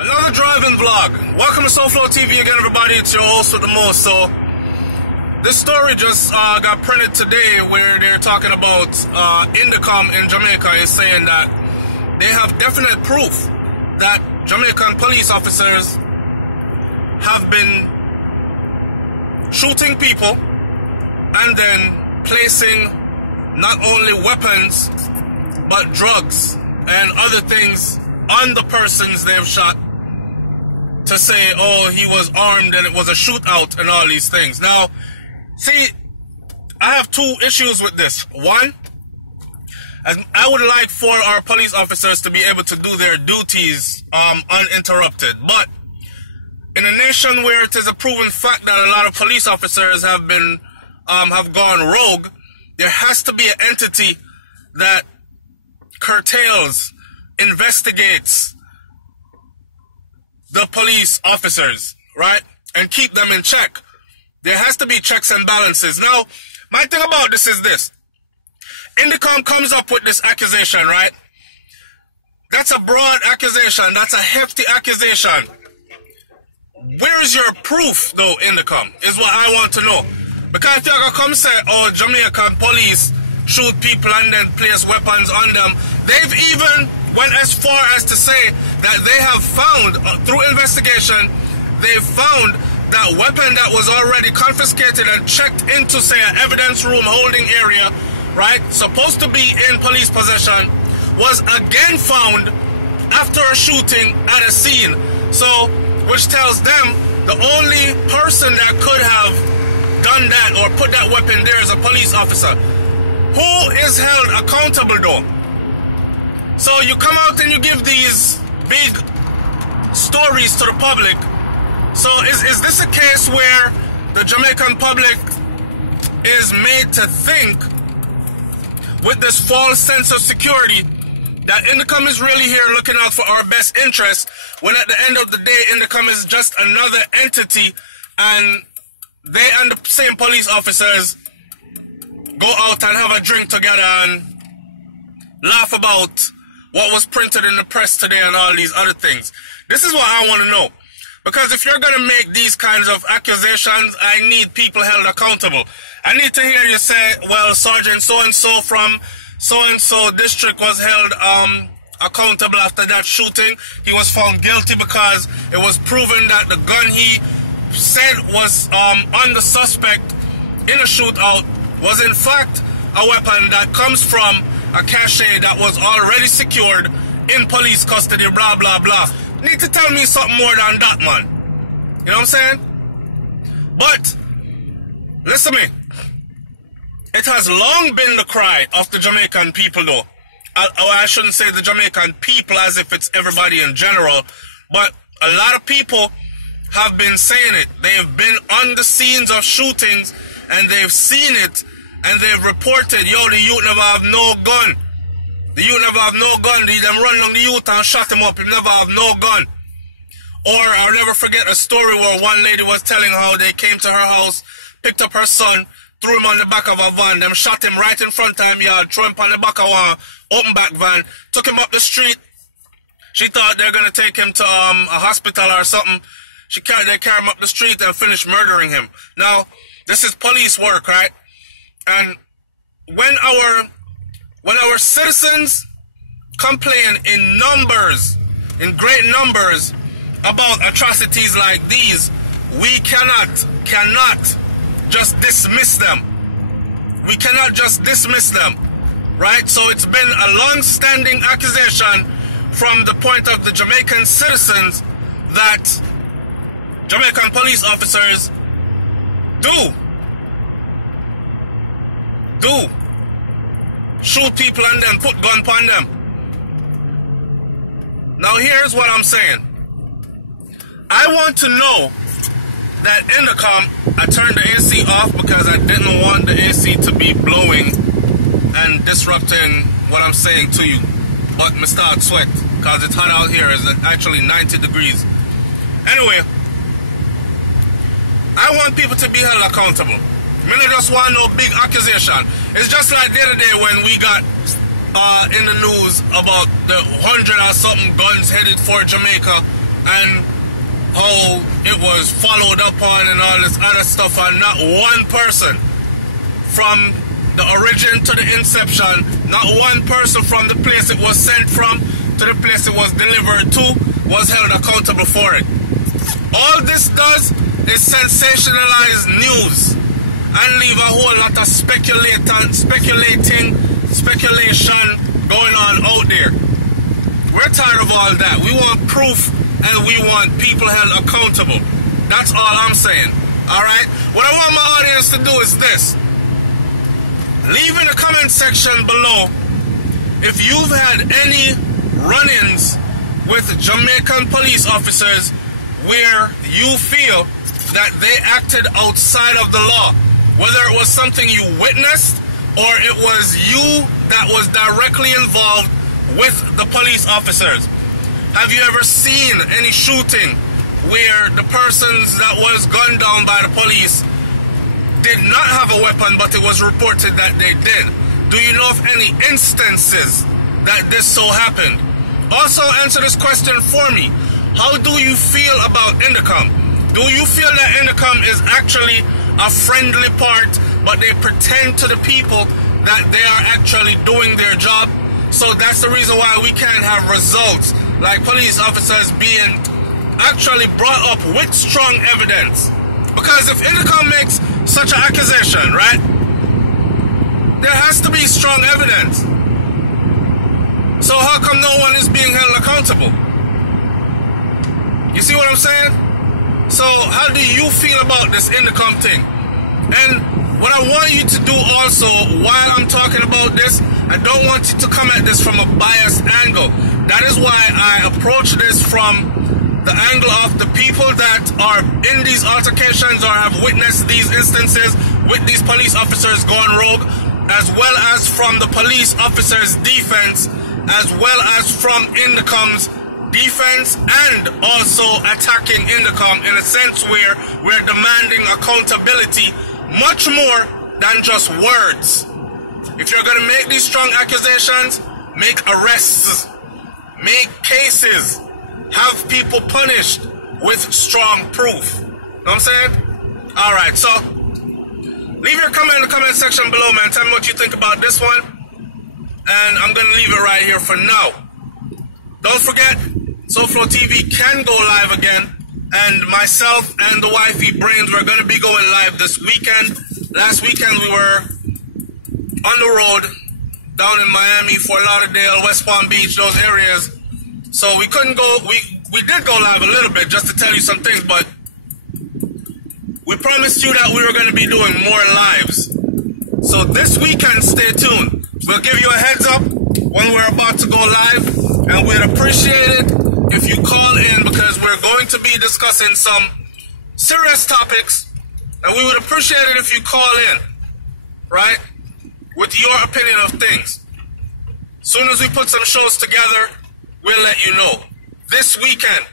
Another driving vlog. Welcome to SouFLoTV again, everybody. It's your host with the most. So, this story just got printed today where they're talking about Indicom in Jamaica is saying that they have definite proof that Jamaican police officers have been shooting people and then placing not only weapons but drugs and other things on the persons they've shot to say, oh, he was armed and it was a shootout and all these things. Now, see, I have two issues with this. One, I would like for our police officers to be able to do their duties uninterrupted. But in a nation where it is a proven fact that a lot of police officers have been have gone rogue, there has to be an entity that curtails, investigates the police officers, right? And keep them in check. There has to be checks and balances. Now, my thing about this is this. Indicom comes up with this accusation, right? That's a broad accusation. That's a hefty accusation. Where is your proof, though, Indicom, is what I want to know. Because if you're going to come say, oh, Jamaican police shoot people and then place weapons on them, they've even went as far as to say that they have found, through investigation, they've found that weapon that was already confiscated and checked into, say, an evidence room holding area, right, supposed to be in police possession, was again found after a shooting at a scene. So, which tells them the only person that could have done that or put that weapon there is a police officer. Who is held accountable, though? So you come out and you give these big stories to the public. So is this a case where the Jamaican public is made to think with this false sense of security that Indicom is really here looking out for our best interests, when at the end of the day Indicom is just another entity and they and the same police officers go out and have a drink together and laugh about what was printed in the press today and all these other things? This is what I want to know. Because if you're going to make these kinds of accusations, I need people held accountable. I need to hear you say, well, Sergeant so-and-so from so-and-so district was held accountable after that shooting. He was found guilty because it was proven that the gun he said was on the suspect in a shootout was in fact a weapon that comes from a cache that was already secured in police custody, blah, blah, blah. Need to tell me something more than that, man. You know what I'm saying? But, listen to me. It has long been the cry of the Jamaican people, though. I shouldn't say the Jamaican people as if it's everybody in general, but a lot of people have been saying it. They've been on the scenes of shootings and they've seen it and they've reported, yo, the youth never have no gun. The youth never have no gun. They them run along the youth and shot him up. He never have no gun. Or I'll never forget a story where one lady was telling how they came to her house, picked up her son, threw him on the back of a van, them shot him right in front of him yard, threw him on the back of one open back van, took him up the street. She thought they're going to take him to a hospital or something. They carried him up the street and finished murdering him. Now, this is police work, right? And when our citizens complain in numbers, in great numbers, about atrocities like these, we cannot just dismiss them. We cannot just dismiss them, right? So it's been a long-standing accusation from the point of the Jamaican citizens that Jamaican police officers do shoot people and then put gun upon them. Now here's what I'm saying. I want to know that Indicom, I turned the AC off because I didn't want the AC to be blowing and disrupting what I'm saying to you. But me start sweat because it's hot out here. It's actually 90 degrees. Anyway, I want people to be held accountable. I don't just want no big accusation. It's just like the other day when we got in the news about the 100 or something guns headed for Jamaica, and how it was followed up on and all this other stuff, and not one person from the origin to the inception, not one person from the place it was sent from to the place it was delivered to was held accountable for it. All this does is sensationalize news and leave a whole lot of speculation going on out there. We're tired of all that. We want proof and we want people held accountable. That's all I'm saying. Alright? What I want my audience to do is this. Leave in the comment section below if you've had any run-ins with Jamaican police officers where you feel that they acted outside of the law. Whether it was something you witnessed or it was you that was directly involved with the police officers. Have you ever seen any shooting where the persons that was gunned down by the police did not have a weapon, but it was reported that they did? Do you know of any instances that this so happened? Also answer this question for me. How do you feel about Indicom? Do you feel that Indicom is actually a friendly part, but they pretend to the people that they are actually doing their job? So that's the reason why we can't have results like police officers being actually brought up with strong evidence. Because if Indicom makes such an accusation, right, there has to be strong evidence. So how come no one is being held accountable? You see what I'm saying? So how do you feel about this Indicom thing? And what I want you to do also while I'm talking about this, I don't want you to come at this from a biased angle. That is why I approach this from the angle of the people that are in these altercations or have witnessed these instances with these police officers going rogue, as well as from the police officers' defense, as well as from Indicom's defense, and also attacking Indicom in a sense where we're demanding accountability much more than just words. If you're going to make these strong accusations, make arrests, make cases, have people punished with strong proof. Know what I'm saying? Alright, so leave your comment in the comment section below, man. Tell me what you think about this one. And I'm going to leave it right here for now. Don't forget, SouFLoTV can go live again. And myself and the wifey Brains, we're going to be going live this weekend. Last weekend we were on the road down in Miami, Fort Lauderdale, West Palm Beach, those areas. So we couldn't go, we did go live a little bit just to tell you some things, but we promised you that we were going to be doing more lives. So this weekend, stay tuned. We'll give you a heads up when we're about to go live, and we'd appreciate it if you call in, because we're going to be discussing some serious topics, and we would appreciate it if you call in, right, with your opinion of things. Soon as we put some shows together, we'll let you know. This weekend,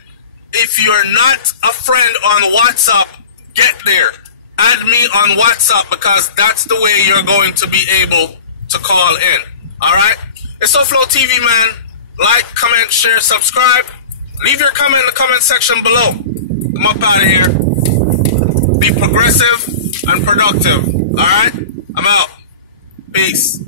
if you're not a friend on WhatsApp, get there. Add me on WhatsApp, because that's the way you're going to be able to call in. Alright? It's SouFLoTV, man. Like, comment, share, subscribe. Leave your comment in the comment section below. I'm up out of here. Be progressive and productive. Alright? I'm out. Peace.